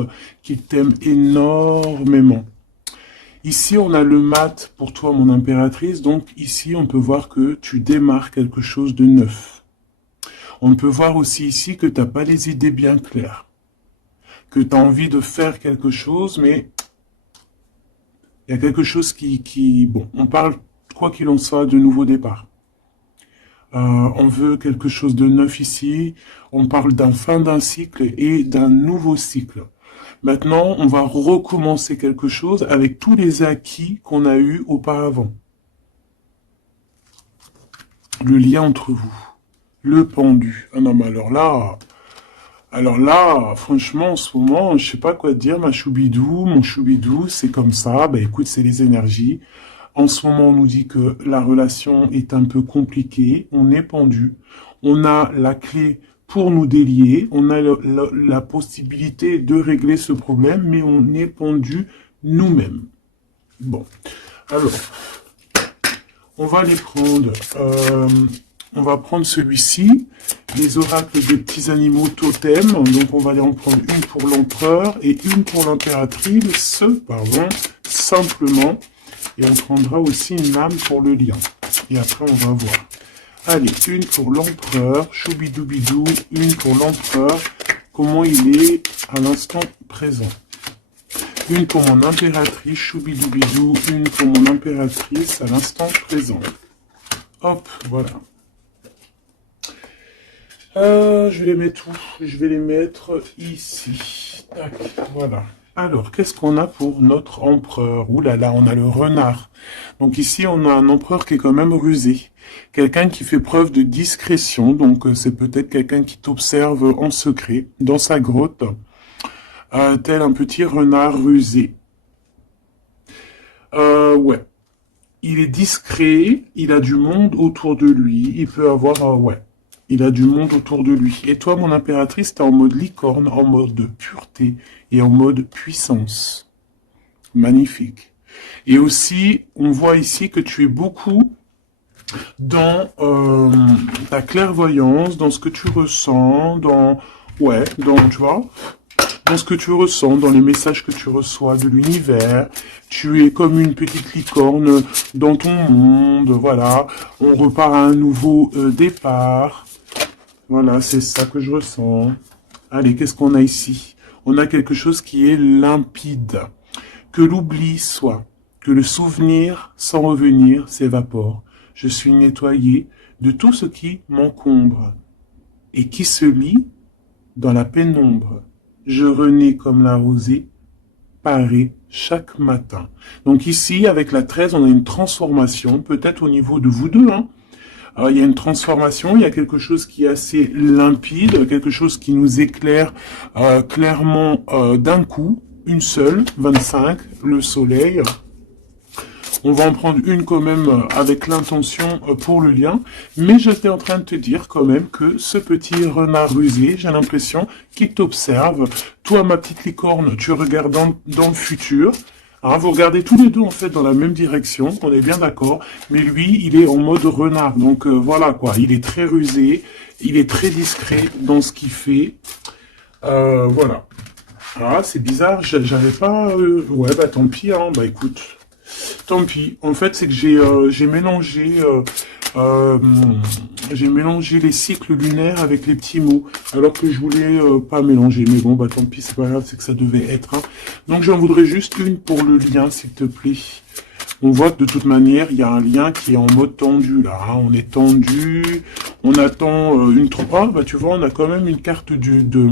monde qui t'aime énormément. Ici, on a le mat pour toi, mon impératrice. Donc ici, on peut voir que tu démarres quelque chose de neuf. On peut voir aussi ici que tu n'as pas les idées bien claires. Que tu as envie de faire quelque chose, mais il y a quelque chose Bon, on parle, quoi qu'il en soit, de nouveau départ. On veut quelque chose de neuf ici. On parle d'un fin d'un cycle et d'un nouveau cycle. Maintenant, on va recommencer quelque chose avec tous les acquis qu'on a eus auparavant. Le lien entre vous. Le pendu. Ah non, mais alors là, franchement, en ce moment, je sais pas quoi te dire, ma choubidou, mon choubidou, c'est comme ça. Bah écoute, c'est les énergies. En ce moment, on nous dit que la relation est un peu compliquée. On est pendu. On a la clé pour nous délier. On a la possibilité de régler ce problème, mais on est pendu nous-mêmes. Bon. Alors, on va les prendre. On va prendre celui-ci, les oracles des petits animaux totems. Donc on va aller en prendre une pour l'empereur et une pour l'impératrice, simplement. Et on prendra aussi une lame pour le lien. Et après on va voir. Allez, une pour l'empereur, choubidoubidou, une pour l'empereur, comment il est à l'instant présent. Une pour mon impératrice, choubidoubidou, une pour mon impératrice à l'instant présent. Hop, voilà. Je vais les mettre où? Je vais les mettre ici. Tac, voilà. Alors, qu'est-ce qu'on a pour notre empereur? Ouh là là, on a le renard. Donc ici, on a un empereur qui est quand même rusé. Quelqu'un qui fait preuve de discrétion. Donc, c'est peut-être quelqu'un qui t'observe en secret, dans sa grotte. Tel un petit renard rusé. Ouais. Il est discret, il a du monde autour de lui. Il peut avoir... ouais. Il a du monde autour de lui. Et toi, mon impératrice, t'es en mode licorne, en mode pureté et en mode puissance. Magnifique. Et aussi, on voit ici que tu es beaucoup dans ta clairvoyance, dans ce que tu ressens, tu vois, dans ce que tu ressens, dans les messages que tu reçois de l'univers. Tu es comme une petite licorne dans ton monde, voilà. On repart à un nouveau départ. Voilà, c'est ça que je ressens. Allez, qu'est-ce qu'on a ici? On a quelque chose qui est limpide. Que l'oubli soit, que le souvenir, sans revenir, s'évapore. Je suis nettoyé de tout ce qui m'encombre et qui se lit dans la pénombre. Je renais comme la rosée, parée chaque matin. Donc ici, avec la 13, on a une transformation, peut-être au niveau de vous deux, hein. Alors, il y a une transformation, il y a quelque chose qui est assez limpide, quelque chose qui nous éclaire clairement d'un coup, une seule, 25, le soleil. On va en prendre une quand même avec l'intention pour le lien, mais j'étais en train de te dire quand même que ce petit renard rusé, j'ai l'impression qu'il t'observe. Toi, ma petite licorne, tu regardes dans le futur. Hein, vous regardez tous les deux en fait dans la même direction, on est bien d'accord, mais lui, il est en mode renard, donc voilà quoi, il est très rusé, il est très discret dans ce qu'il fait, voilà. Ah, c'est bizarre, j'avais pas... ouais, bah tant pis, hein, bah écoute, tant pis. En fait, c'est que j'ai mélangé... j'ai mélangé les cycles lunaires avec les petits mots, alors que je voulais pas mélanger. Mais bon, bah tant pis, c'est pas grave, c'est que ça devait être. Hein. Donc j'en voudrais juste une pour le lien, s'il te plaît. On voit que de toute manière, il y a un lien qui est en mode tendu, là. Hein. On est tendu, on attend une... Ah, bah tu vois, on a quand même une carte de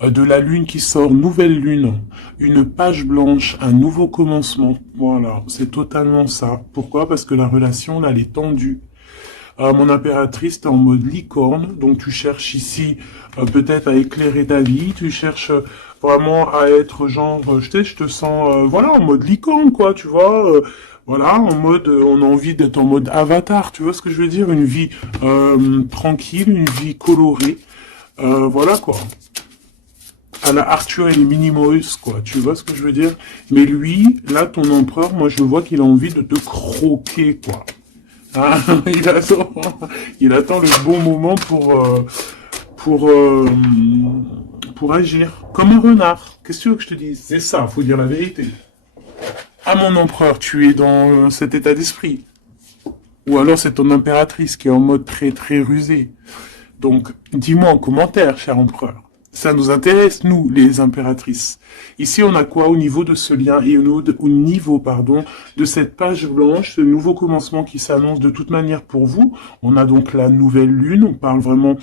la lune qui sort, nouvelle lune, une page blanche, un nouveau commencement. Voilà, c'est totalement ça. Pourquoi? Parce que la relation, là, elle est tendue. Mon impératrice, t'es en mode licorne, donc tu cherches ici peut-être à éclairer ta vie, tu cherches vraiment à être genre, je te sens, voilà, en mode licorne, quoi, tu vois, voilà, en mode, on a envie d'être en mode avatar, tu vois ce que je veux dire, une vie tranquille, une vie colorée, voilà, quoi. À la Arthur et les Minimoys, quoi, tu vois ce que je veux dire? Mais lui, là, ton empereur, moi, je vois qu'il a envie de te croquer, quoi. Ah, il attend le bon moment pour pour agir, comme un renard. Qu'est-ce que tu veux que je te dise? C'est ça, faut dire la vérité. Ah, mon empereur, tu es dans cet état d'esprit. Ou alors c'est ton impératrice qui est en mode très très rusé. Donc, dis-moi en commentaire, cher empereur. Ça nous intéresse, nous, les impératrices. Ici, on a quoi au niveau de ce lien et au niveau, pardon, de cette page blanche, ce nouveau commencement qui s'annonce de toute manière pour vous. On a donc la nouvelle lune. On parle vraiment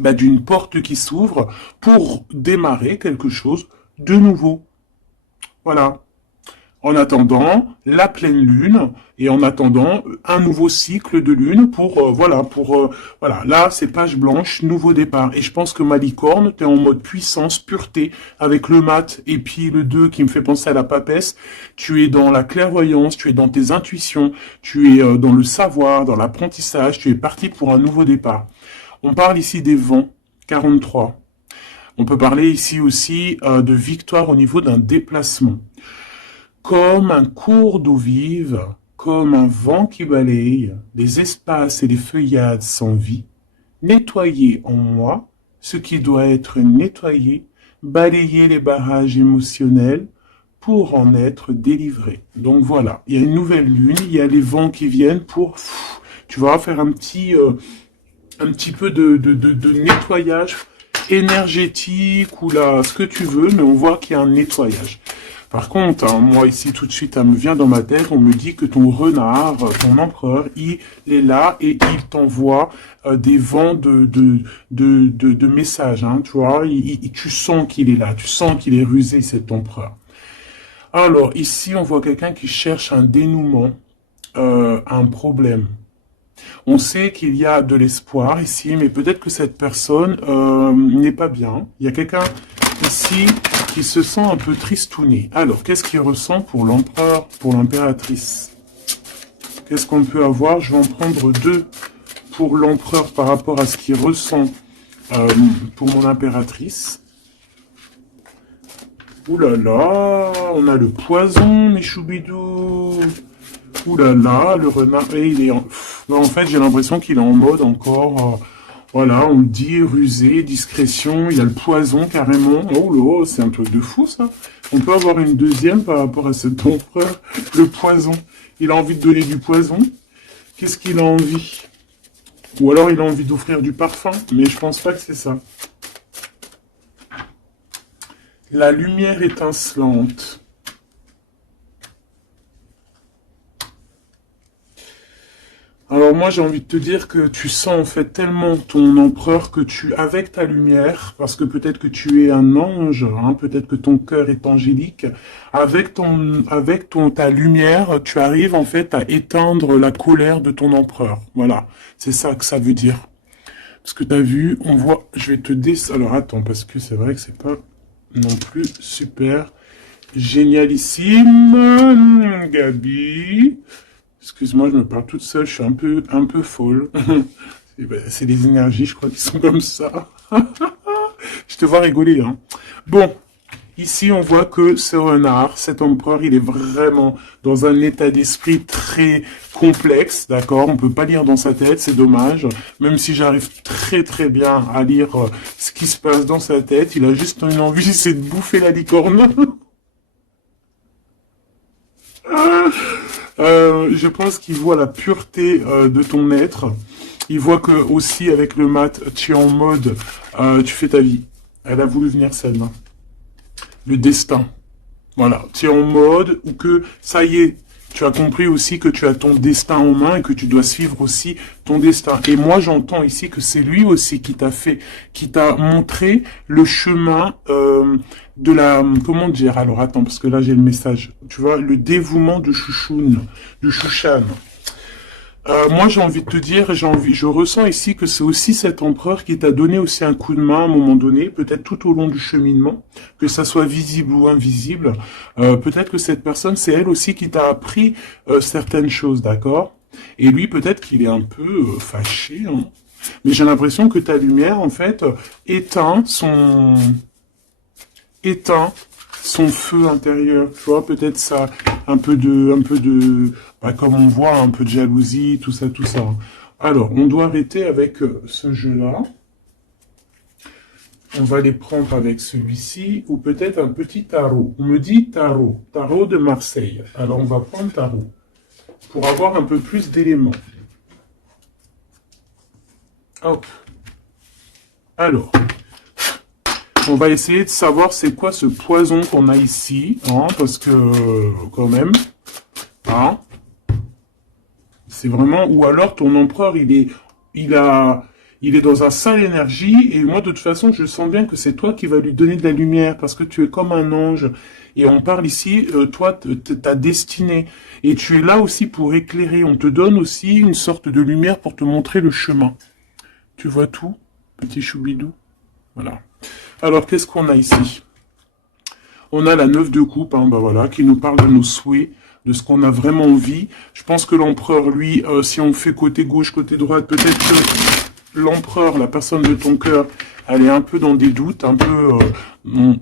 d'une porte qui s'ouvre pour démarrer quelque chose de nouveau. Voilà. En attendant la pleine lune et en attendant un nouveau cycle de lune pour voilà, là c'est page blanche, nouveau départ. Et je pense que ma licorne, t'es en mode puissance, pureté, avec le mat et puis le 2 qui me fait penser à la papesse. Tu es dans la clairvoyance, tu es dans tes intuitions, tu es dans le savoir, dans l'apprentissage, tu es parti pour un nouveau départ. On parle ici des vents, 43. On peut parler ici aussi de victoire au niveau d'un déplacement. Comme un cours d'eau vive, comme un vent qui balaye les espaces et les feuillades sans vie, nettoyer en moi ce qui doit être nettoyé, balayer les barrages émotionnels pour en être délivré. Donc voilà, il y a une nouvelle lune, il y a les vents qui viennent pour, tu vas faire un petit peu de nettoyage énergétique ou là, ce que tu veux, mais on voit qu'il y a un nettoyage. Par contre, hein, moi ici tout de suite, ça me vient dans ma tête, on me dit que ton renard, ton empereur, il est là et il t'envoie des vents de messages, hein, tu vois, tu sens qu'il est là, tu sens qu'il est rusé, cet empereur. Alors ici, on voit quelqu'un qui cherche un dénouement, un problème. On sait qu'il y a de l'espoir ici, mais peut-être que cette personne n'est pas bien. Il y a quelqu'un ici qui se sent un peu tristouné. Alors, qu'est-ce qu'il ressent pour l'empereur, pour l'impératrice? Qu'est-ce qu'on peut avoir? Je vais en prendre 2 pour l'empereur par rapport à ce qu'il ressent pour mon impératrice. Ouh là là, on a le poison, mes choubidous. Ouh là là, le renard, et il est en fait, j'ai l'impression qu'il est en mode encore, voilà, on le dit, rusé, discrétion, il y a le poison carrément. Oh là, c'est un truc de fou ça. On peut avoir une deuxième par rapport à cet empereur, le poison. Il a envie de donner du poison. Qu'est-ce qu'il a envie? Ou alors il a envie d'offrir du parfum, mais je pense pas que c'est ça. La lumière étincelante. Alors moi j'ai envie de te dire que tu sens en fait tellement ton empereur que avec ta lumière, parce que peut-être que tu es un ange, hein, peut-être que ton cœur est angélique, avec ta lumière, tu arrives en fait à éteindre la colère de ton empereur. Voilà, c'est ça que ça veut dire. Parce que tu as vu, on voit, je vais te alors attends, parce que c'est vrai que c'est pas non plus super génialissime, Gabi. Excuse-moi, je me parle toute seule, je suis un peu folle. C'est les énergies, je crois, qui sont comme ça. Je te vois rigoler, hein. Bon, ici, on voit que ce renard, cet empereur, il est vraiment dans un état d'esprit très complexe, d'accord? On peut pas lire dans sa tête, c'est dommage. Même si j'arrive très très bien à lire ce qui se passe dans sa tête, il a juste une envie, c'est de bouffer la licorne. Je pense qu'il voit la pureté de ton être. Il voit que aussi avec le mat, tu es en mode, tu fais ta vie. Elle a voulu venir celle-là. Le destin. Voilà. Tu es en mode où que ça y est, tu as compris aussi que tu as ton destin en main et que tu dois suivre aussi ton destin. Et moi, j'entends ici que c'est lui aussi qui t'a montré le chemin de la, comment dire, alors attends, parce que là j'ai le message, tu vois, le dévouement de Chouchoun, du Chouchan. Moi, j'ai envie de te dire, je ressens ici que c'est aussi cet empereur qui t'a donné aussi un coup de main à un moment donné, peut-être tout au long du cheminement, que ça soit visible ou invisible. Peut-être que cette personne, c'est elle aussi qui t'a appris certaines choses, d'accord? Et lui, peut-être qu'il est un peu fâché, hein. Mais j'ai l'impression que ta lumière, en fait, éteint son feu intérieur, tu vois, peut-être ça, un peu de, comme on voit, un peu de jalousie, tout ça. Alors, on doit arrêter avec ce jeu-là. On va les prendre avec celui-ci, ou peut-être un petit tarot. On me dit tarot, tarot de Marseille. Alors on va prendre tarot, pour avoir un peu plus d'éléments. Hop. Alors, on va essayer de savoir c'est quoi ce poison qu'on a ici, hein, parce que, quand même, hein, c'est vraiment... Ou alors ton empereur, il est dans un sale énergie, et moi, de toute façon, je sens bien que c'est toi qui vas lui donner de la lumière, parce que tu es comme un ange. Et on parle ici, toi, ta destinée. Et tu es là aussi pour éclairer. On te donne aussi une sorte de lumière pour te montrer le chemin. Tu vois tout, petit choubidou? Voilà. Alors, qu'est-ce qu'on a ici? On a la 9 de coupe, hein, bah voilà, qui nous parle de nos souhaits, de ce qu'on a vraiment envie. Je pense que l'empereur, lui, si on fait côté gauche, côté droite, peut-être que l'empereur, la personne de ton cœur, elle est un peu dans des doutes, un peu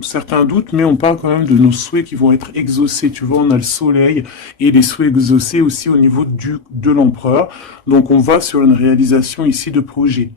certains doutes, mais on parle quand même de nos souhaits qui vont être exaucés. Tu vois, on a le soleil et les souhaits exaucés aussi au niveau de l'empereur. Donc on va sur une réalisation ici de projet.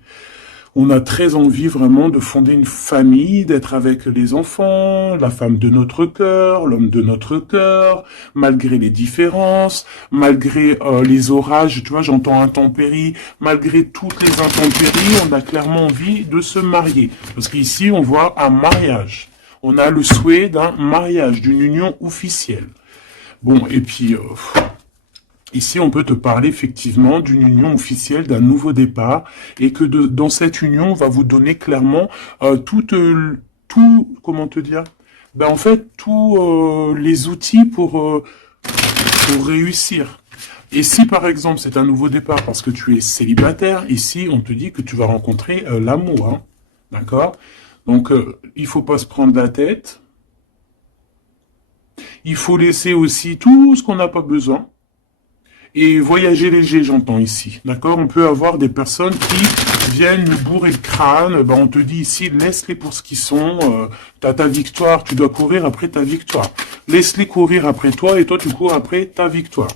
On a très envie vraiment de fonder une famille, d'être avec les enfants, la femme de notre cœur, l'homme de notre cœur, malgré les différences, malgré les orages, tu vois, j'entends intempéries, malgré toutes les intempéries, on a clairement envie de se marier. Parce qu'ici, on voit un mariage. On a le souhait d'un mariage, d'une union officielle. Bon, et puis... ici, on peut te parler effectivement d'une union officielle, d'un nouveau départ, et que dans cette union, on va vous donner clairement tout, comment te dire, ben en fait, tous les outils pour réussir. Et si par exemple c'est un nouveau départ parce que tu es célibataire, ici on te dit que tu vas rencontrer l'amour, hein, d'accord? Donc il faut pas se prendre la tête. Il faut laisser aussi tout ce qu'on n'a pas besoin. Et voyager léger, j'entends ici. D'accord? On peut avoir des personnes qui viennent nous bourrer le crâne. Ben, on te dit ici, laisse-les pour ce qu'ils sont. T'as ta victoire, tu dois courir après ta victoire. Laisse-les courir après toi et toi, tu cours après ta victoire.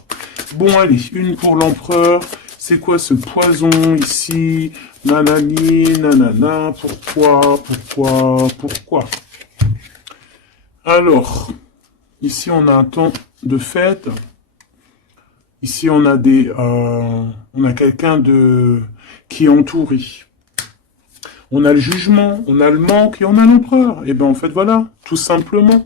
Bon, allez, une pour l'empereur. C'est quoi ce poison ici? Nanani, nanana, pourquoi? Alors, ici, on a un temps de fête. Ici, on a on a quelqu'un qui est entouré. On a le jugement, on a le manque et on a l'empereur. Et ben, en fait, voilà, tout simplement.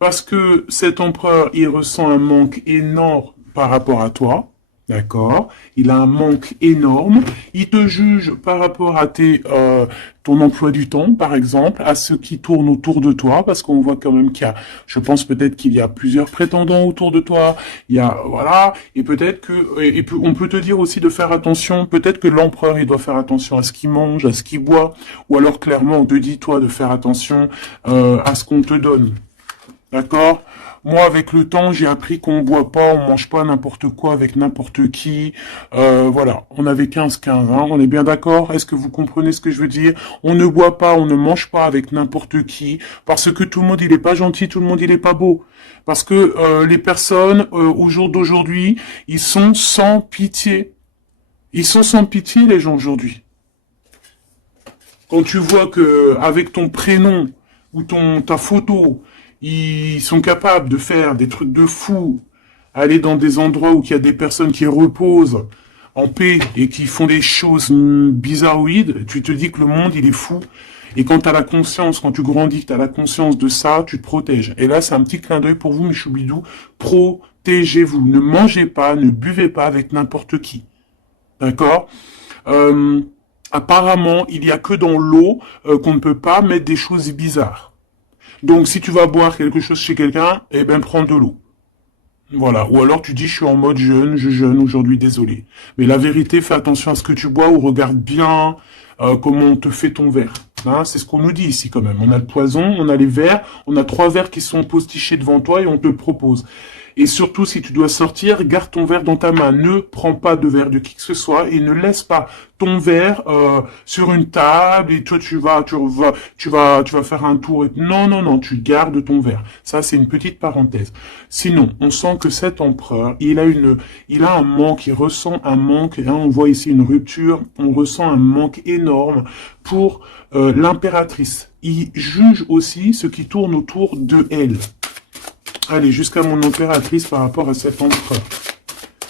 Parce que cet empereur, il ressent un manque énorme par rapport à toi. D'accord? Il a un manque énorme. Il te juge par rapport à ton emploi du temps, par exemple, à ceux qui tournent autour de toi, parce qu'on voit quand même qu'il y a, je pense peut-être qu'il y a plusieurs prétendants autour de toi. Il y a, voilà, et peut-être que, on peut te dire aussi de faire attention. Peut-être que l'empereur, il doit faire attention à ce qu'il mange, à ce qu'il boit, ou alors clairement, on te dit toi de faire attention à ce qu'on te donne. D'accord? Moi, avec le temps, j'ai appris qu'on boit pas, on mange pas n'importe quoi avec n'importe qui. Voilà, on avait 15-15, hein, on est bien d'accord? Est-ce que vous comprenez ce que je veux dire? On ne boit pas, on ne mange pas avec n'importe qui, parce que tout le monde, il est pas gentil, tout le monde, il est pas beau. Parce que les personnes, au jour d'aujourd'hui, ils sont sans pitié. Ils sont sans pitié, les gens, aujourd'hui. Quand tu vois que avec ton prénom ou ta photo, ils sont capables de faire des trucs de fou, aller dans des endroits où il y a des personnes qui reposent en paix et qui font des choses bizarroïdes, tu te dis que le monde, il est fou. Et quand tu as la conscience, quand tu grandis, que tu as la conscience de ça, tu te protèges. Et là, c'est un petit clin d'œil pour vous, mes choubidous. Protégez-vous. Ne mangez pas, ne buvez pas avec n'importe qui. D'accord? Apparemment, il n'y a que dans l'eau qu'on ne peut pas mettre des choses bizarres. Donc, si tu vas boire quelque chose chez quelqu'un, eh ben, prends de l'eau. Voilà. Ou alors, tu dis, je suis en mode jeûne, je jeûne aujourd'hui, désolé. Mais la vérité, fais attention à ce que tu bois ou regarde bien comment on te fait ton verre. Hein, c'est ce qu'on nous dit ici quand même. On a le poison, on a les verres, on a 3 verres qui sont postichés devant toi et on te le propose. Et surtout, si tu dois sortir, garde ton verre dans ta main. Ne prends pas de verre de qui que ce soit et ne laisse pas ton verre sur une table et toi tu vas faire un tour. Non, non, non, tu gardes ton verre. Ça, c'est une petite parenthèse. Sinon, on sent que cet empereur, il a un manque, il ressent un manque. Là, on voit ici une rupture. On ressent un manque énorme pour l'impératrice. il juge aussi ce qui tourne autour de elle. Allez, jusqu'à mon impératrice par rapport à cet empereur.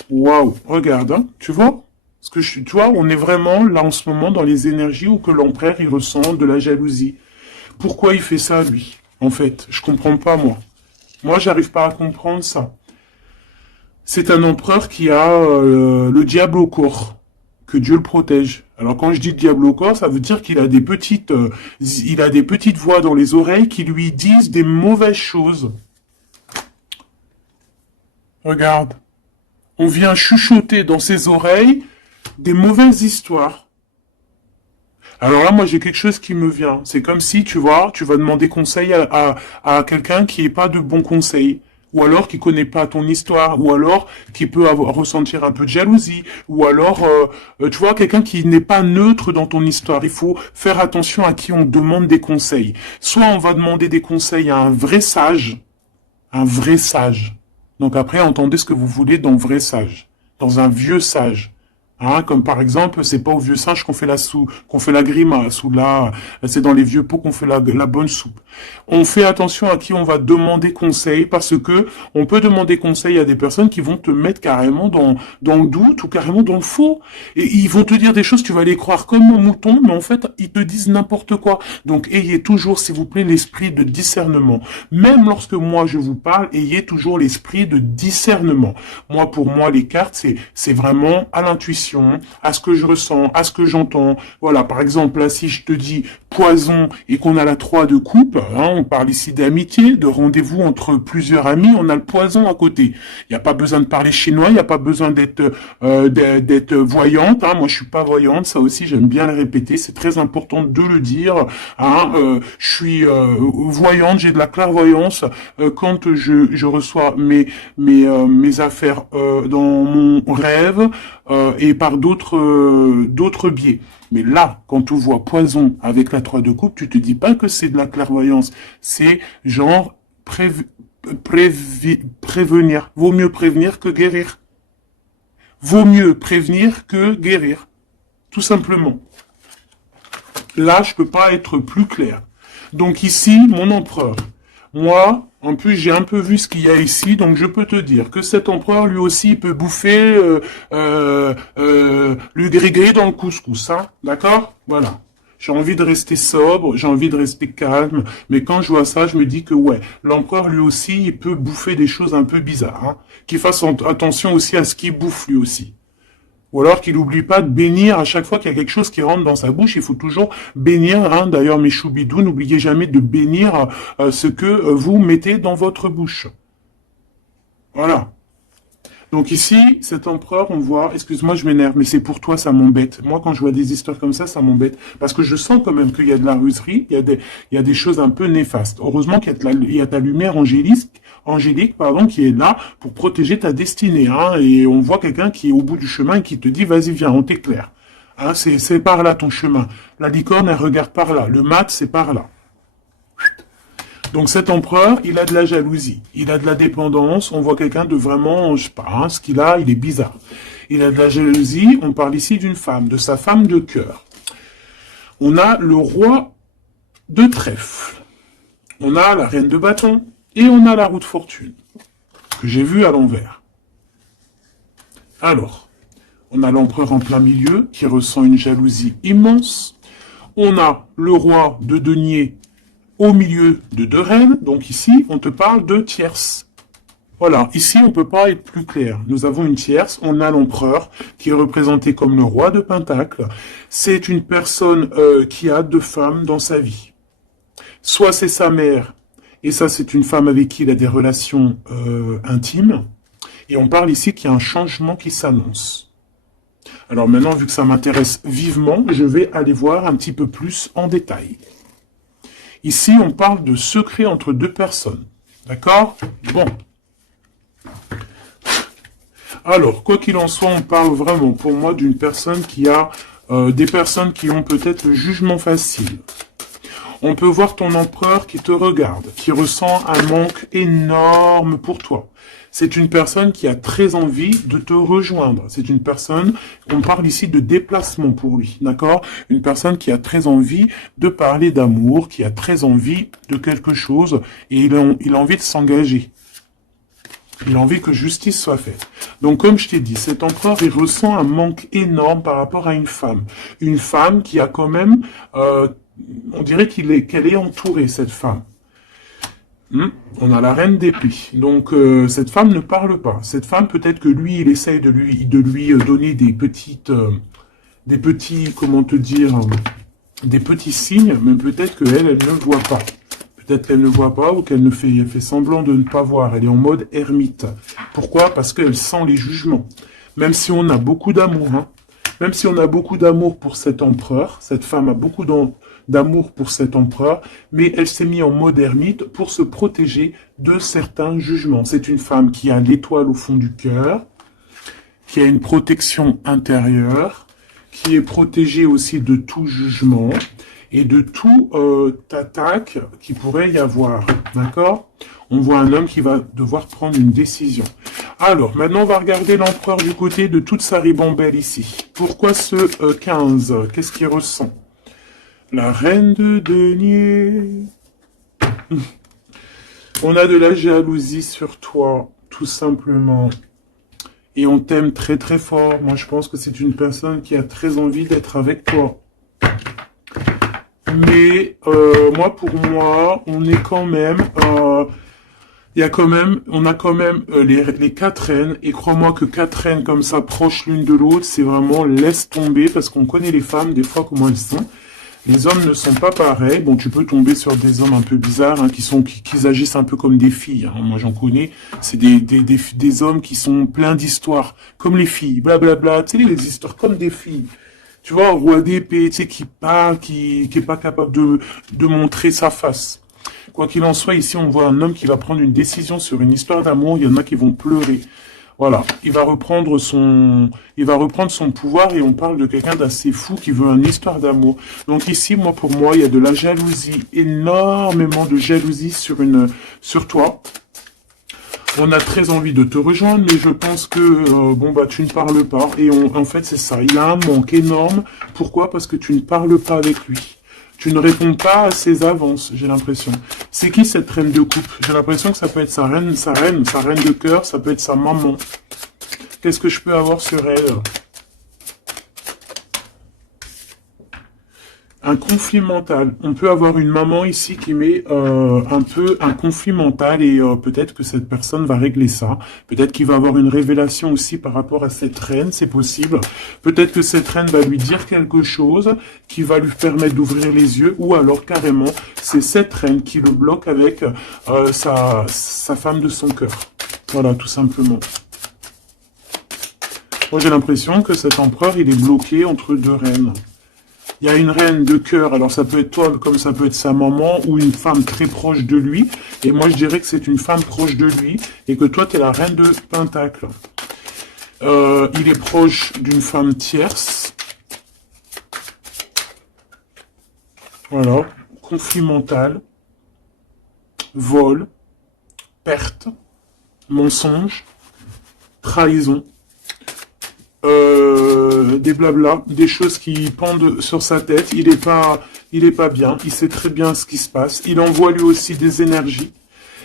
Waouh, regarde, hein, tu vois? Parce que tu vois, on est vraiment là en ce moment dans les énergies où que l'empereur, il ressent de la jalousie. Pourquoi il fait ça, lui? En fait, je comprends pas, moi. Moi, j'arrive pas à comprendre ça. C'est un empereur qui a le diable au corps. Que Dieu le protège. Alors quand je dis diable au corps, ça veut dire qu'il a il a des petites voix dans les oreilles qui lui disent des mauvaises choses. Regarde. On vient chuchoter dans ses oreilles des mauvaises histoires. Alors là, moi, j'ai quelque chose qui me vient. C'est comme si, tu vois, tu vas demander conseil à quelqu'un qui n'est pas de bons conseils. Ou alors qui connaît pas ton histoire, ou alors qui peut ressentir un peu de jalousie, ou alors, tu vois, quelqu'un qui n'est pas neutre dans ton histoire. Il faut faire attention à qui on demande des conseils. Soit on va demander des conseils à un vrai sage, un vrai sage. Donc après, entendez ce que vous voulez dans vrai sage, dans un vieux sage. Hein, comme par exemple, c'est pas au vieux singe qu'on fait qu'on fait la grimace, ou là, c'est dans les vieux pots qu'on fait la bonne soupe. On fait attention à qui on va demander conseil, parce que on peut demander conseil à des personnes qui vont te mettre carrément dans le doute, ou carrément dans le faux. Et ils vont te dire des choses, tu vas les croire comme un mouton, mais en fait, ils te disent n'importe quoi. Donc, ayez toujours, s'il vous plaît, l'esprit de discernement. Même lorsque moi, je vous parle, ayez toujours l'esprit de discernement. Moi, pour moi, les cartes, c'est vraiment à l'intuition, à ce que je ressens, à ce que j'entends. Voilà, par exemple, là, si je te dis poison et qu'on a la 3 de coupe, hein, on parle ici d'amitié, de rendez-vous entre plusieurs amis, on a le poison à côté. Il n'y a pas besoin de parler chinois, il n'y a pas besoin d'être voyante. Hein. Moi, je suis pas voyante, ça aussi, j'aime bien le répéter, c'est très important de le dire. Hein. Je suis voyante, j'ai de la clairvoyance quand je reçois mes affaires dans mon rêve et par d'autres biais. Mais là, quand tu vois poison avec la 3 de coupe, tu te dis pas que c'est de la clairvoyance. C'est genre prévenir. Vaut mieux prévenir que guérir. Vaut mieux prévenir que guérir. Tout simplement. Là, je peux pas être plus clair. Donc ici, mon empereur. Moi, en plus, j'ai un peu vu ce qu'il y a ici, donc je peux te dire que cet empereur, lui aussi, il peut bouffer le gris-gris dans le couscous, hein, d'accord? Voilà. J'ai envie de rester sobre, j'ai envie de rester calme, mais quand je vois ça, je me dis que ouais, l'empereur, lui aussi, il peut bouffer des choses un peu bizarres, hein. Qu'il fasse attention aussi à ce qu'il bouffe, lui aussi. Ou alors qu'il n'oublie pas de bénir à chaque fois qu'il y a quelque chose qui rentre dans sa bouche. Il faut toujours bénir. Hein. D'ailleurs, mes choubidous, n'oubliez jamais de bénir ce que vous mettez dans votre bouche. Voilà. Donc ici, cet empereur, on voit, excuse-moi, je m'énerve, mais c'est pour toi, ça m'embête. Moi, quand je vois des histoires comme ça m'embête. Parce que je sens quand même qu'il y a de la ruserie, il y a des choses un peu néfastes. Heureusement qu'il y a ta lumière angélique, qui est là pour protéger ta destinée. Hein, et on voit quelqu'un qui est au bout du chemin et qui te dit, vas-y, viens, on t'éclaire. Hein, c'est par là ton chemin. La licorne, elle regarde par là. Le mat, c'est par là. Donc cet empereur, il a de la jalousie, il a de la dépendance, on voit quelqu'un de vraiment, je sais pas, hein, ce qu'il a, il est bizarre. Il a de la jalousie, on parle ici d'une femme, de sa femme de cœur. On a le roi de trèfle, on a la reine de bâton, et on a la roue de fortune, que j'ai vue à l'envers. Alors, on a l'empereur en plein milieu, qui ressent une jalousie immense. On a le roi de denier, au milieu de 2 reines, donc ici, on te parle de tierce. Voilà, ici, on peut pas être plus clair. Nous avons une tierce, on a l'empereur, qui est représenté comme le roi de Pentacle. C'est une personne qui a 2 femmes dans sa vie. Soit c'est sa mère, et ça, c'est une femme avec qui il a des relations intimes. Et on parle ici qu'il y a un changement qui s'annonce. Alors maintenant, vu que ça m'intéresse vivement, je vais aller voir un petit peu plus en détail. Ici, on parle de secret entre 2 personnes. D'accord? Bon. Alors, quoi qu'il en soit, on parle vraiment, pour moi, d'une personne qui a des personnes qui ont peut-être le jugement facile. On peut voir ton empereur qui te regarde, qui ressent un manque énorme pour toi. C'est une personne qui a très envie de te rejoindre. C'est une personne, on parle ici de déplacement pour lui, d'accord? Une personne qui a très envie de parler d'amour, qui a très envie de quelque chose, et il a envie de s'engager. Il a envie que justice soit faite. Donc, comme je t'ai dit, cet empereur, il ressent un manque énorme par rapport à une femme. Une femme qui a quand même, on dirait qu'elle est entourée, cette femme. On a la reine d'épée. Donc, cette femme ne parle pas. Cette femme, peut-être que lui, il essaye de lui donner des petits, comment te dire, des petits signes, mais peut-être qu'elle, elle ne voit pas. Peut-être qu'elle ne voit pas ou qu'elle elle fait semblant de ne pas voir. Elle est en mode ermite. Pourquoi? Parce qu'elle sent les jugements. Même si on a beaucoup d'amour, même si on a beaucoup d'amour pour cet empereur, cette femme a beaucoup d'amour pour cet empereur, mais elle s'est mise en mode ermite pour se protéger de certains jugements. C'est une femme qui a l'étoile au fond du cœur, qui a une protection intérieure, qui est protégée aussi de tout jugement, et de tout attaque qui pourrait y avoir, d'accord? On voit un homme qui va devoir prendre une décision. Alors, maintenant, on va regarder l'empereur du côté de toute sa ribambelle ici. Pourquoi ce 15? Qu'est-ce qu'il ressent? La reine de denier. On a de la jalousie sur toi, tout simplement. Et on t'aime très très fort. Moi, je pense que c'est une personne qui a très envie d'être avec toi. Mais pour moi, on est quand même, on a quand même les quatre reines. Et crois-moi que quatre reines comme ça, proches l'une de l'autre, c'est vraiment laisse tomber parce qu'on connaît les femmes des fois comment elles sont. Les hommes ne sont pas pareils. Bon, tu peux tomber sur des hommes un peu bizarres qui agissent un peu comme des filles. Moi, j'en connais. C'est des hommes qui sont pleins d'histoires, comme les filles, blablabla. Tu sais, les histoires comme des filles. Tu vois, un roi d'épée, tu sais, qui parle, qui est pas capable de montrer sa face. Quoi qu'il en soit, ici, on voit un homme qui va prendre une décision sur une histoire d'amour. Il y en a qui vont pleurer. Voilà. Il va reprendre son pouvoir et on parle de quelqu'un d'assez fou qui veut une histoire d'amour. Donc ici, pour moi, il y a de la jalousie, énormément de jalousie sur toi. On a très envie de te rejoindre, mais je pense que, tu ne parles pas. Et en fait, c'est ça. Il a un manque énorme. Pourquoi? Parce que tu ne parles pas avec lui. Tu ne réponds pas à ses avances, j'ai l'impression. C'est qui cette reine de coupe? J'ai l'impression que ça peut être sa reine de cœur, ça peut être sa maman. Qu'est-ce que je peux avoir sur elle? Un conflit mental. On peut avoir une maman ici qui met un peu un conflit mental et peut-être que cette personne va régler ça. Peut-être qu'il va avoir une révélation aussi par rapport à cette reine, c'est possible. Peut-être que cette reine va lui dire quelque chose qui va lui permettre d'ouvrir les yeux ou alors carrément c'est cette reine qui le bloque avec sa femme de son cœur. Voilà, tout simplement. Moi j'ai l'impression que cet empereur il est bloqué entre deux reines. Il y a une reine de cœur, alors ça peut être toi comme ça peut être sa maman ou une femme très proche de lui. Et moi je dirais que c'est une femme proche de lui et que toi tu es la reine de pentacle. Il est proche d'une femme tierce. Voilà, conflit mental, vol, perte, mensonge, trahison. Des blabla, des choses qui pendent sur sa tête. Il est pas bien. Il sait très bien ce qui se passe. Il envoie lui aussi des énergies.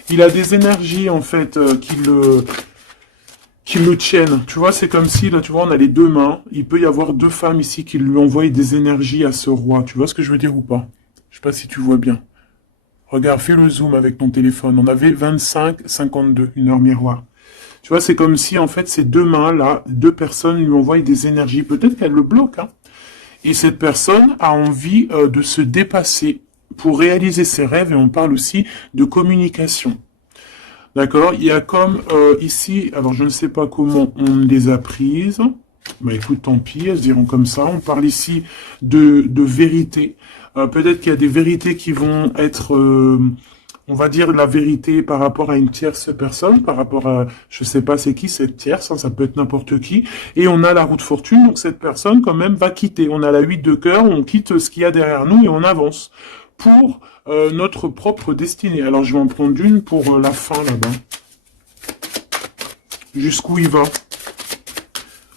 Il a des énergies en fait qui le tiennent. Tu vois, c'est comme si là, tu vois, on a les deux mains. Il peut y avoir deux femmes ici qui lui envoient des énergies à ce roi. Tu vois ce que je veux dire ou pas? Je sais pas si tu vois bien. Regarde, fais le zoom avec ton téléphone. On avait 25-52, une heure miroir. Tu vois, c'est comme si, en fait, ces deux mains-là, deux personnes lui envoient des énergies. Peut-être qu'elle le bloque, hein. Et cette personne a envie de se dépasser pour réaliser ses rêves. Et on parle aussi de communication. D'accord? Il y a comme ici, alors je ne sais pas comment on les a prises. Bah écoute, tant pis, elles se diront comme ça. On parle ici de vérité. Peut-être qu'il y a des vérités qui vont être... on va dire la vérité par rapport à une tierce personne, par rapport à, je sais pas c'est qui cette tierce, hein, ça peut être n'importe qui, et on a la roue de fortune, donc cette personne quand même va quitter. On a la 8 de cœur, on quitte ce qu'il y a derrière nous et on avance. pour notre propre destinée. Alors, je vais en prendre une pour la fin, là-bas. Jusqu'où il va.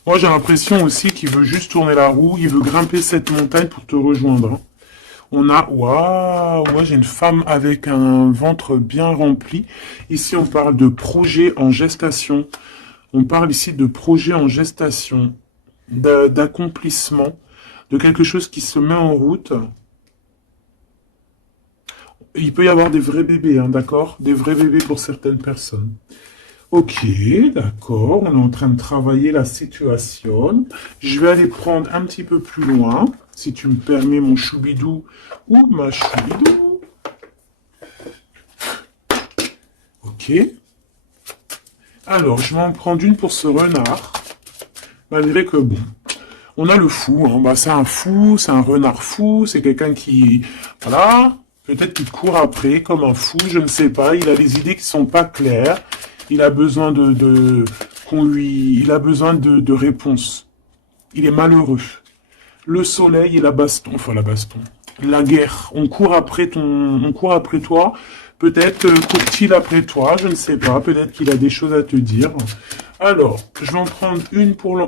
Moi, j'ai l'impression aussi qu'il veut juste tourner la roue, il veut grimper cette montagne pour te rejoindre. Hein. On a, waouh, moi j'ai une femme avec un ventre bien rempli. Ici, on parle de projet en gestation. On parle ici de projet en gestation, d'accomplissement, de quelque chose qui se met en route. Il peut y avoir des vrais bébés, hein, d'accord? Des vrais bébés pour certaines personnes. Ok, d'accord, on est en train de travailler la situation. Je vais aller prendre un petit peu plus loin, si tu me permets, mon choubidou ou ma choubidou. Ok. Alors, je vais en prendre une pour ce renard. Malgré que, bon, on a le fou, hein. Bah, c'est un fou, c'est un renard fou, c'est quelqu'un qui, voilà, peut-être qu'il court après comme un fou, je ne sais pas, il a des idées qui sont pas claires. Il a besoin il a besoin de réponses. Il est malheureux. Le soleil et la baston, enfin la baston, la guerre. On court après toi. Peut-être court-il après toi, je ne sais pas. Peut-être qu'il a des choses à te dire. Alors, je vais en prendre une pour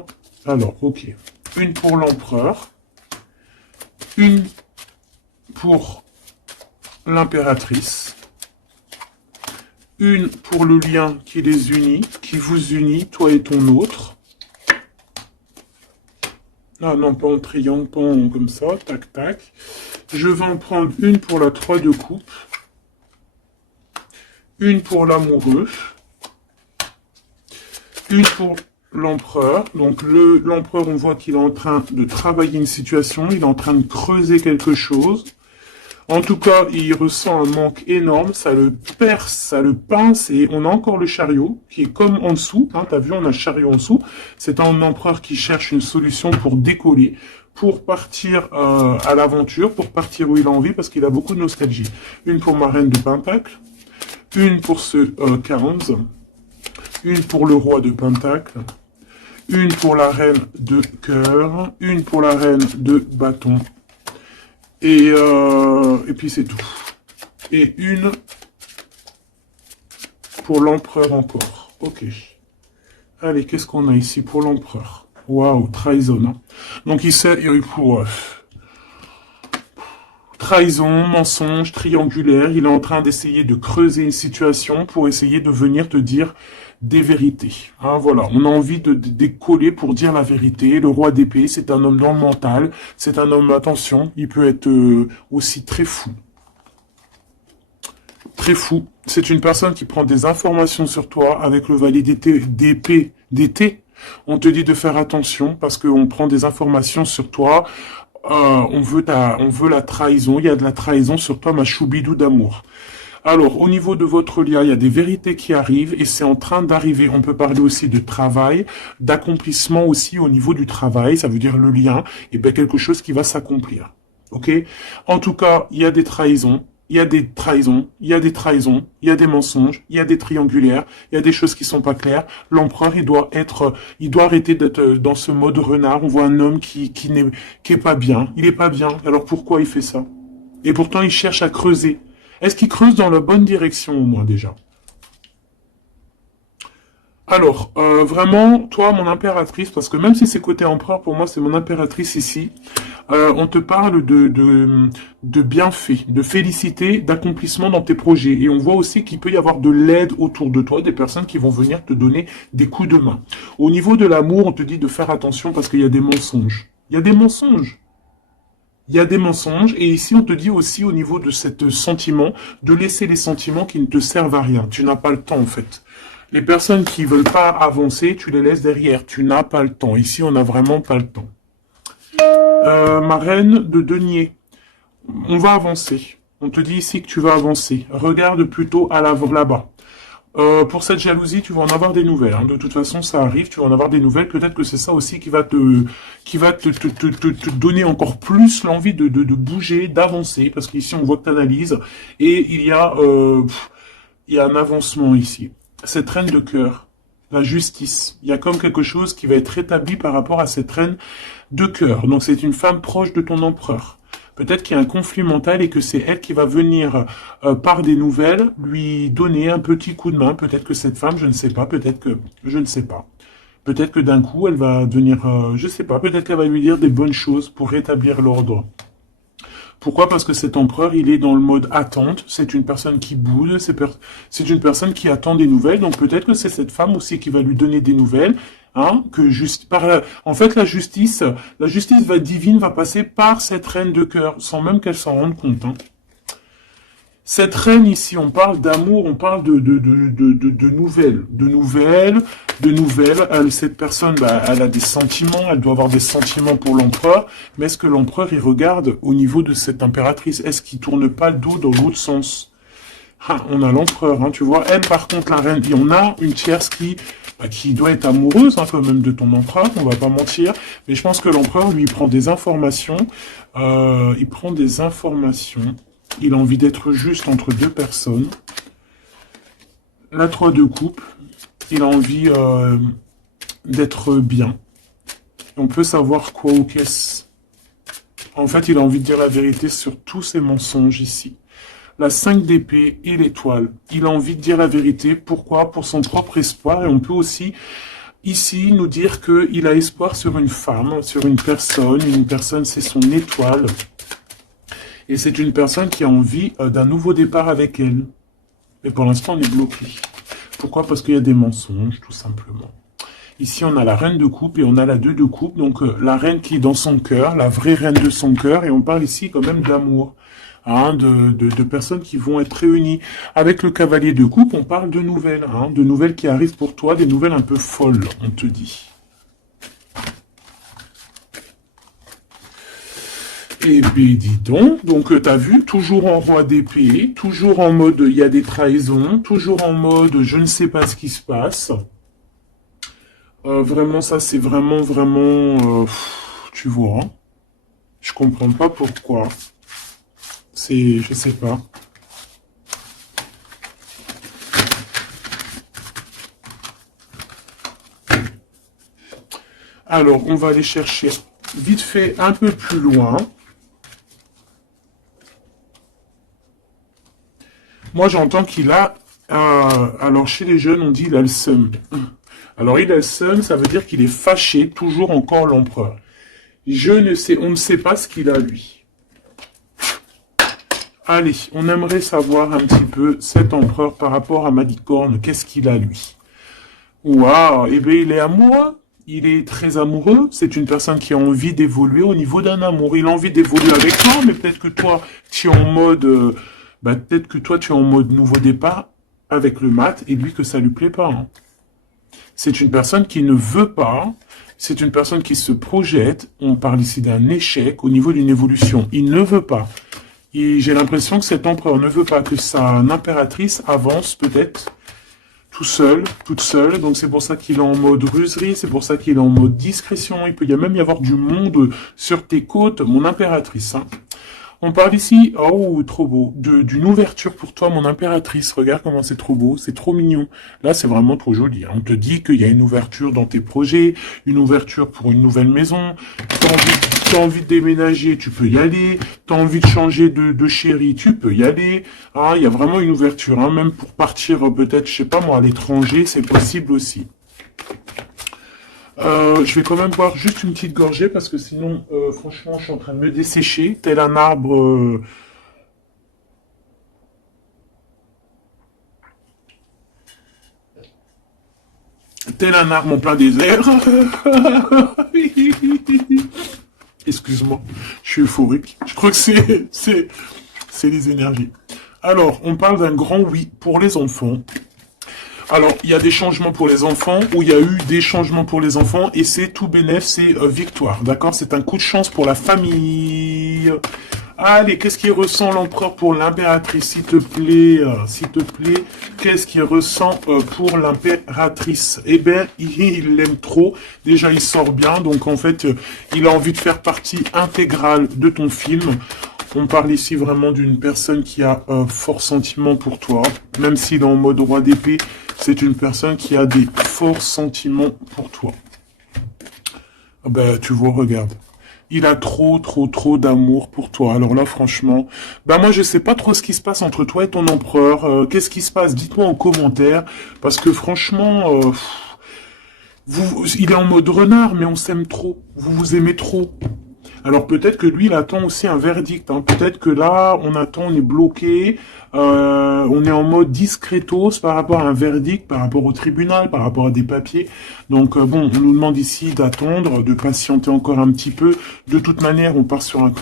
ok. Une pour l'empereur. Une pour l'impératrice. Une pour le lien qui les unit, qui vous unit, toi et ton autre. Ah non, pas en triangle, pas en comme ça, tac, tac. Je vais en prendre une pour la 3 de coupe. Une pour l'amoureux. Une pour l'empereur. Donc l'empereur, on voit qu'il est en train de travailler une situation, il est en train de creuser quelque chose. En tout cas, il ressent un manque énorme, ça le perce, ça le pince, et on a encore le chariot, qui est comme en dessous, hein, t'as vu, on a le chariot en dessous, c'est un empereur qui cherche une solution pour décoller, pour partir à l'aventure, pour partir où il a envie, parce qu'il a beaucoup de nostalgie. Une pour ma reine de Pentacle, une pour ce 15, une pour le roi de Pentacle, une pour la reine de cœur, une pour la reine de bâton, et puis c'est tout. Et une pour l'empereur encore. Ok. Allez, qu'est-ce qu'on a ici pour l'empereur? Waouh, trahison. Hein. Donc il sait, pour trahison, mensonge, triangulaire. Il est en train d'essayer de creuser une situation pour essayer de venir te dire des vérités. Hein, voilà, on a envie de décoller pour dire la vérité. Le roi d'épée, c'est un homme dans le mental. C'est un homme, attention, il peut être aussi très fou. Très fou. C'est une personne qui prend des informations sur toi avec le valet d'épée d'été. On te dit de faire attention parce qu'on prend des informations sur toi. On veut la trahison. Il y a de la trahison sur toi, ma choubidou d'amour. Alors, au niveau de votre lien, il y a des vérités qui arrivent et c'est en train d'arriver. On peut parler aussi de travail, d'accomplissement aussi au niveau du travail. Ça veut dire le lien, et bien quelque chose qui va s'accomplir. Ok? En tout cas, il y a des trahisons. Il y a des trahisons, il y a des trahisons, il y a des mensonges, il y a des triangulaires, il y a des choses qui sont pas claires. L'empereur, il doit arrêter d'être dans ce mode renard. On voit un homme qui est pas bien. Il est pas bien. Alors pourquoi il fait ça? Et pourtant, il cherche à creuser. Est-ce qu'il creuse dans la bonne direction au moins déjà? Alors, vraiment, toi, mon impératrice, parce que même si c'est côté empereur, pour moi, c'est mon impératrice ici, on te parle de bienfaits, de félicité, d'accomplissement dans tes projets. Et on voit aussi qu'il peut y avoir de l'aide autour de toi, des personnes qui vont venir te donner des coups de main. Au niveau de l'amour, on te dit de faire attention parce qu'il y a des mensonges. Il y a des mensonges. Il y a des mensonges, et ici on te dit aussi au niveau de cet sentiment, de laisser les sentiments qui ne te servent à rien. Tu n'as pas le temps en fait. Les personnes qui veulent pas avancer, tu les laisses derrière. Tu n'as pas le temps. Ici, on n'a vraiment pas le temps. Ma reine de denier. On va avancer. On te dit ici que tu vas avancer. Regarde plutôt à l'avant, là-bas. Pour cette jalousie, tu vas en avoir des nouvelles. Hein. De toute façon, ça arrive, tu vas en avoir des nouvelles. Peut-être que c'est ça aussi qui va te donner encore plus l'envie de bouger, d'avancer. Parce qu'ici, on voit que tu analyses. Et il y a un avancement ici. Cette reine de cœur, la justice. Il y a comme quelque chose qui va être rétabli par rapport à cette reine de cœur. Donc c'est une femme proche de ton empereur. Peut-être qu'il y a un conflit mental et que c'est elle qui va venir, par des nouvelles, lui donner un petit coup de main. Peut-être que cette femme, je ne sais pas, peut-être que... Je ne sais pas. Peut-être que d'un coup, elle va devenir... je sais pas, peut-être qu'elle va lui dire des bonnes choses pour rétablir l'ordre. Pourquoi? Parce que cet empereur, il est dans le mode attente. C'est une personne qui boude, c'est une personne qui attend des nouvelles. Donc peut-être que c'est cette femme aussi qui va lui donner des nouvelles. Hein, que juste en fait, la justice divine va passer par cette reine de cœur, sans même qu'elle s'en rende compte. Hein. Cette reine ici, on parle d'amour, on parle de nouvelles, cette personne, bah, elle a des sentiments, elle doit avoir des sentiments pour l'empereur, mais est-ce que l'empereur, il regarde au niveau de cette impératrice? Est-ce qu'il tourne pas le dos dans l'autre sens? Ah, on a l'empereur, hein, tu vois. Elle, par contre, la reine, on a une tierce qui doit être amoureuse, hein, quand même, de ton empereur, on va pas mentir, mais je pense que l'empereur, lui, il prend des informations, il a envie d'être juste entre deux personnes. La 3 de coupe, il a envie d'être bien. On peut savoir quoi ou qu'est-ce. En fait, il a envie de dire la vérité sur tous ses mensonges ici. La 5 d'épée et l'étoile. Il a envie de dire la vérité. Pourquoi? Pour son propre espoir. Et on peut aussi, ici, nous dire qu'il a espoir sur une femme, sur une personne. Une personne, c'est son étoile. Et c'est une personne qui a envie d'un nouveau départ avec elle. Mais pour l'instant, on est bloqué. Pourquoi? Parce qu'il y a des mensonges, tout simplement. Ici, on a la reine de coupe et on a la 2 de coupe. Donc, la reine qui est dans son cœur, la vraie reine de son cœur. Et on parle ici quand même d'amour. Hein, de personnes qui vont être réunies. Avec le cavalier de coupe, on parle de nouvelles. Hein, de nouvelles qui arrivent pour toi, des nouvelles un peu folles, on te dit. Et puis dis donc t'as vu, toujours en roi d'épée, toujours en mode il y a des trahisons, toujours en mode je ne sais pas ce qui se passe. Vraiment ça c'est vraiment, tu vois, hein. Je comprends pas pourquoi. Je sais pas. Alors on va aller chercher vite fait un peu plus loin. Moi, j'entends qu'il a... alors, chez les jeunes, on dit il a le seum. Alors, il a le seum, ça veut dire qu'il est fâché, toujours encore l'empereur. On ne sait pas ce qu'il a, lui. Allez, on aimerait savoir un petit peu cet empereur par rapport à Malicorne. Qu'est-ce qu'il a, lui? Waouh, eh bien, il est amoureux. Il est très amoureux. C'est une personne qui a envie d'évoluer au niveau d'un amour. Il a envie d'évoluer avec toi, mais peut-être que toi, tu es en mode... peut-être que toi, tu es en mode nouveau départ avec le mat et lui que ça lui plaît pas. Hein. C'est une personne qui ne veut pas, c'est une personne qui se projette. On parle ici d'un échec au niveau d'une évolution. Il ne veut pas. Et j'ai l'impression que cet empereur ne veut pas que sa impératrice avance peut-être tout seul, toute seule. Donc c'est pour ça qu'il est en mode ruserie, c'est pour ça qu'il est en mode discrétion. Il peut même y avoir du monde sur tes côtes, mon impératrice. Hein. On parle ici, oh, trop beau, d'une ouverture pour toi, mon impératrice. Regarde comment c'est trop beau, c'est trop mignon. Là, c'est vraiment trop joli. Hein. On te dit qu'il y a une ouverture dans tes projets, une ouverture pour une nouvelle maison. T'as envie de déménager, tu peux y aller. T'as envie de changer de chérie, tu peux y aller. Ah, il y a vraiment une ouverture. Hein. Même pour partir, peut-être, je sais pas moi, à l'étranger, c'est possible aussi. Je vais quand même boire juste une petite gorgée parce que sinon, franchement, je suis en train de me dessécher, tel un arbre. Tel un arbre en plein désert. Excuse-moi, je suis euphorique. Je crois que c'est les énergies. Alors, on parle d'un grand oui pour les enfants. Alors, il y a des changements pour les enfants, ou il y a eu des changements pour les enfants, et c'est tout bénef, c'est victoire, d'accord? C'est un coup de chance pour la famille. Allez, qu'est-ce qu'il ressent l'empereur pour l'impératrice, s'il te plaît, qu'est-ce qu'il ressent pour l'impératrice? Eh bien, il l'aime trop, déjà il sort bien, donc en fait, il a envie de faire partie intégrale de ton film. On parle ici vraiment d'une personne qui a fort sentiment pour toi, même s'il est en mode roi d'épée, c'est une personne qui a des forts sentiments pour toi. Ben, tu vois, regarde. Il a trop, trop, trop d'amour pour toi. Alors là, franchement, bah moi, je sais pas trop ce qui se passe entre toi et ton empereur. Qu'est-ce qui se passe? Dites-moi en commentaire, parce que franchement, il est en mode renard, mais on s'aime trop. Vous vous aimez trop. Alors peut-être que lui, il attend aussi un verdict. Hein. Peut-être que là, on attend, on est bloqué, on est en mode discretos par rapport à un verdict, par rapport au tribunal, par rapport à des papiers. Donc bon, on nous demande ici d'attendre, de patienter encore un petit peu. De toute manière, on part sur un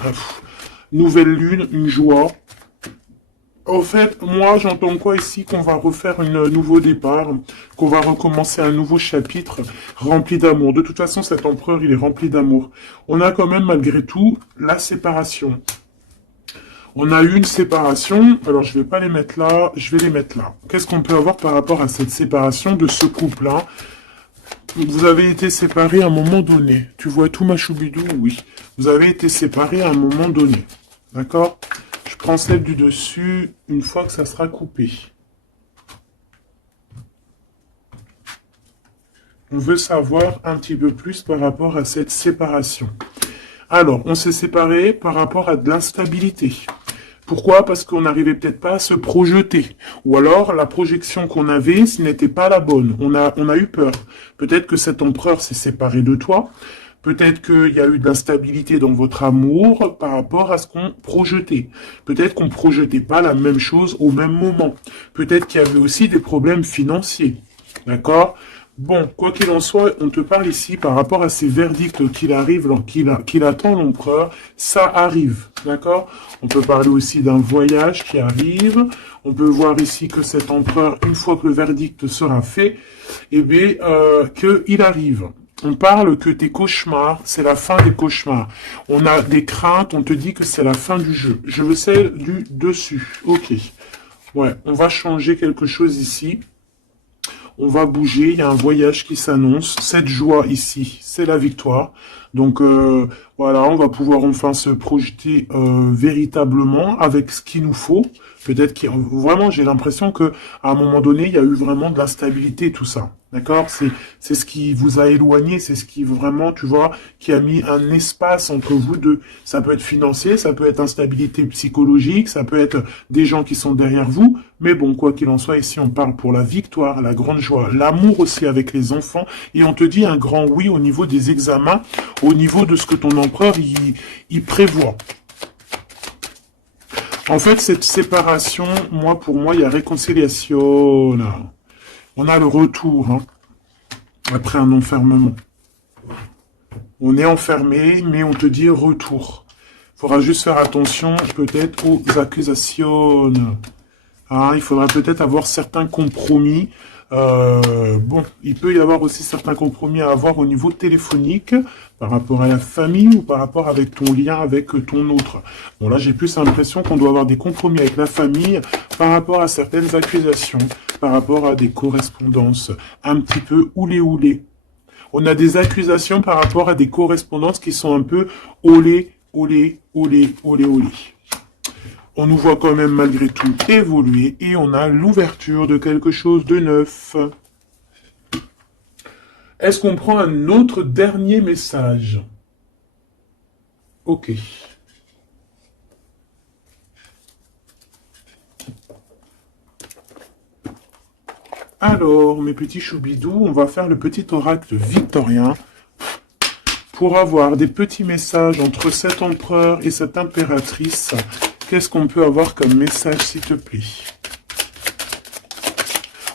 nouvelle lune, une joie. Au fait, moi, j'entends quoi ici? Qu'on va refaire un nouveau départ, qu'on va recommencer un nouveau chapitre rempli d'amour. De toute façon, cet empereur, il est rempli d'amour. On a quand même, malgré tout, la séparation. On a eu une séparation, alors je vais pas les mettre là, je vais les mettre là. Qu'est-ce qu'on peut avoir par rapport à cette séparation de ce couple-là? Vous avez été séparés à un moment donné. Tu vois tout, ma choubidou? Oui. Vous avez été séparés à un moment donné. D'accord? Je prends celle du dessus une fois que ça sera coupé. On veut savoir un petit peu plus par rapport à cette séparation. Alors, on s'est séparés par rapport à de l'instabilité. Pourquoi? Parce qu'on n'arrivait peut-être pas à se projeter. Ou alors, la projection qu'on avait, ce n'était pas la bonne. On a eu peur. Peut-être que cet empereur s'est séparé de toi. Peut-être qu'il y a eu de l'instabilité dans votre amour par rapport à ce qu'on projetait. Peut-être qu'on ne projetait pas la même chose au même moment. Peut-être qu'il y avait aussi des problèmes financiers. D'accord? Bon, quoi qu'il en soit, on te parle ici par rapport à ces verdicts qu'il attend l'empereur. Ça arrive, d'accord? On peut parler aussi d'un voyage qui arrive. On peut voir ici que cet empereur, une fois que le verdict sera fait, eh bien, qu'il arrive. On parle que tes cauchemars, c'est la fin des cauchemars. On a des craintes, on te dit que c'est la fin du jeu. Je veux celle du dessus. Ok. Ouais, on va changer quelque chose ici. On va bouger, il y a un voyage qui s'annonce. Cette joie ici, c'est la victoire. Donc voilà, on va pouvoir enfin se projeter véritablement avec ce qu'il nous faut. Peut-être que vraiment, j'ai l'impression que à un moment donné, il y a eu vraiment de l'instabilité, tout ça. D'accord? C'est ce qui vous a éloigné, c'est ce qui vraiment, tu vois, qui a mis un espace entre vous deux. Ça peut être financier, ça peut être instabilité psychologique, ça peut être des gens qui sont derrière vous. Mais bon, quoi qu'il en soit, ici, on parle pour la victoire, la grande joie, l'amour aussi avec les enfants. Et on te dit un grand oui au niveau des examens, au niveau de ce que ton empereur, il prévoit. En fait, cette séparation, pour moi, il y a réconciliation. Là. On a le retour, hein, après un enfermement. On est enfermé, mais on te dit retour. Il faudra juste faire attention, peut-être, aux accusations. Hein, il faudra peut-être avoir certains compromis. Bon, il peut y avoir aussi certains compromis à avoir au niveau téléphonique, par rapport à la famille ou par rapport avec ton lien avec ton autre. Bon, là, j'ai plus l'impression qu'on doit avoir des compromis avec la famille par rapport à certaines accusations, par rapport à des correspondances un petit peu oulé. On a des accusations par rapport à des correspondances qui sont un peu olé. On nous voit quand même malgré tout évoluer et on a l'ouverture de quelque chose de neuf. Est-ce qu'on prend un autre dernier message? Ok. Alors, mes petits choubidous, on va faire le petit oracle victorien pour avoir des petits messages entre cet empereur et cette impératrice. Qu'est-ce qu'on peut avoir comme message, s'il te plaît?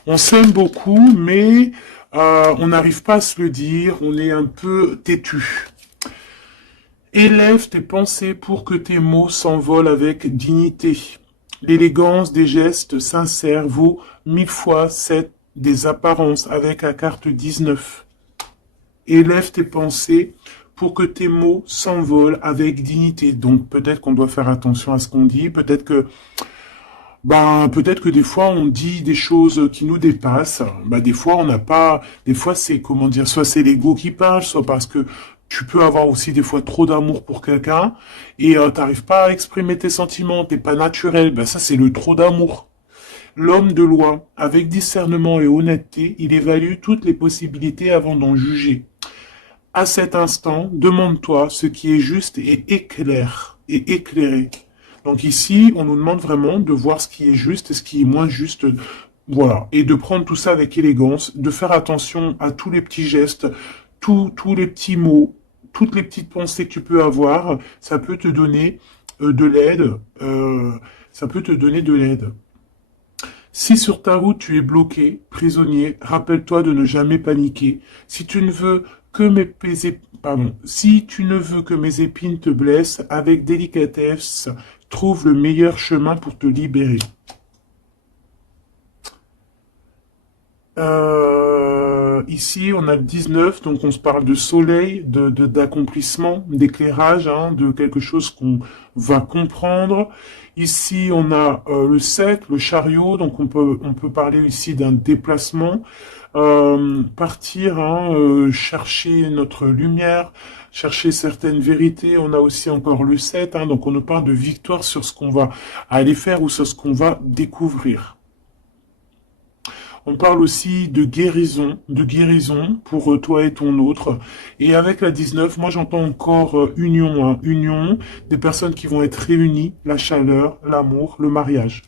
On s'aime beaucoup, mais on n'arrive pas à se le dire, on est un peu têtu. Élève tes pensées pour que tes mots s'envolent avec dignité. L'élégance des gestes sincères vaut 1000 fois celle des apparences avec la carte 19. Élève tes pensées pour que tes mots s'envolent avec dignité. Donc peut-être qu'on doit faire attention à ce qu'on dit, peut-être que des fois on dit des choses qui nous dépassent. Des fois on n'a pas, des fois c'est comment dire, soit c'est l'ego qui parle, soit parce que tu peux avoir aussi des fois trop d'amour pour quelqu'un et t'arrives pas à exprimer tes sentiments, t'es pas naturel. Ça c'est le trop d'amour. L'homme de loi, avec discernement et honnêteté, il évalue toutes les possibilités avant d'en juger. À cet instant, demande-toi ce qui est juste et éclaire, et éclairé. Donc ici, on nous demande vraiment de voir ce qui est juste et ce qui est moins juste. Voilà. Et de prendre tout ça avec élégance, de faire attention à tous les petits gestes, tous les petits mots, toutes les petites pensées que tu peux avoir. Ça peut te donner de l'aide. Ça peut te donner de l'aide. Si sur ta route tu es bloqué, prisonnier, rappelle-toi de ne jamais paniquer. Si tu ne veux que si tu ne veux que mes épines te blessent, avec délicatesse, trouve le meilleur chemin pour te libérer. Ici, on a le 19, donc on se parle de soleil, d'accomplissement, d'éclairage, hein, de quelque chose qu'on va comprendre. Ici, on a le 7, le chariot, donc on peut parler ici d'un déplacement, partir, hein, chercher notre lumière, chercher certaines vérités. On a aussi encore le 7, hein, donc on nous parle de victoire sur ce qu'on va aller faire ou sur ce qu'on va découvrir. On parle aussi de guérison pour toi et ton autre. Et avec la 19, moi j'entends encore union, hein, union, des personnes qui vont être réunies, la chaleur, l'amour, le mariage.